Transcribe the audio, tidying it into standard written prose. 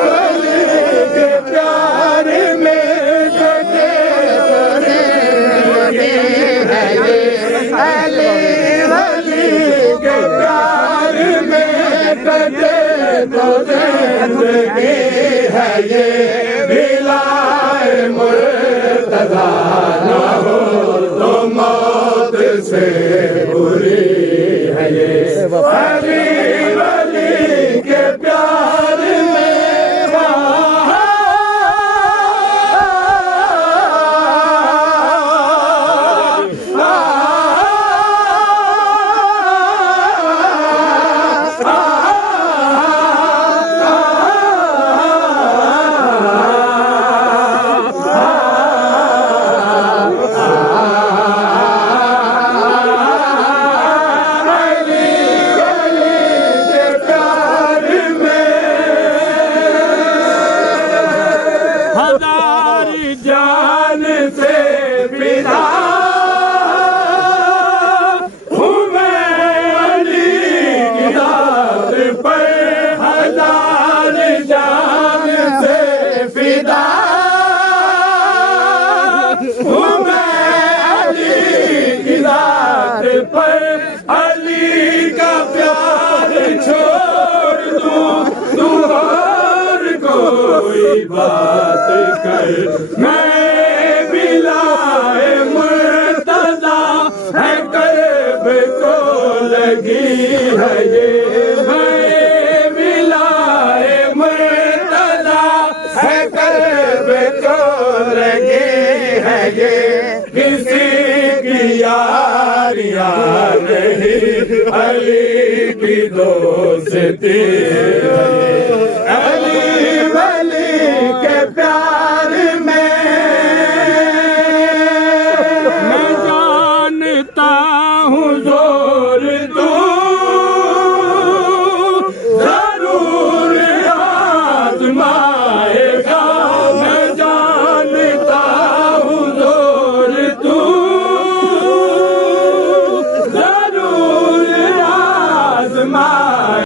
वली के प्यार में कटे लगे है ये अली वली के प्यार में कटे तो जिंदगी है ये बिलाए मुर्तज़ा ना हो तो मौत से बुरी है ये अली वली के प्यार में जान से फिदा हूँ मैं अली की रात पर हजार जान से फिदा हूँ मैं अली की रात पर अली का प्यार छोड़ दूँ तू और कोई बात कर मैं बिलाए मुर्तज़ा है कर्ब को लगी है ये मैं बिलाए मुर्तज़ा है कर्ब को लगी है ये किसी की यारियां नहीं अली की दोस्ती है अली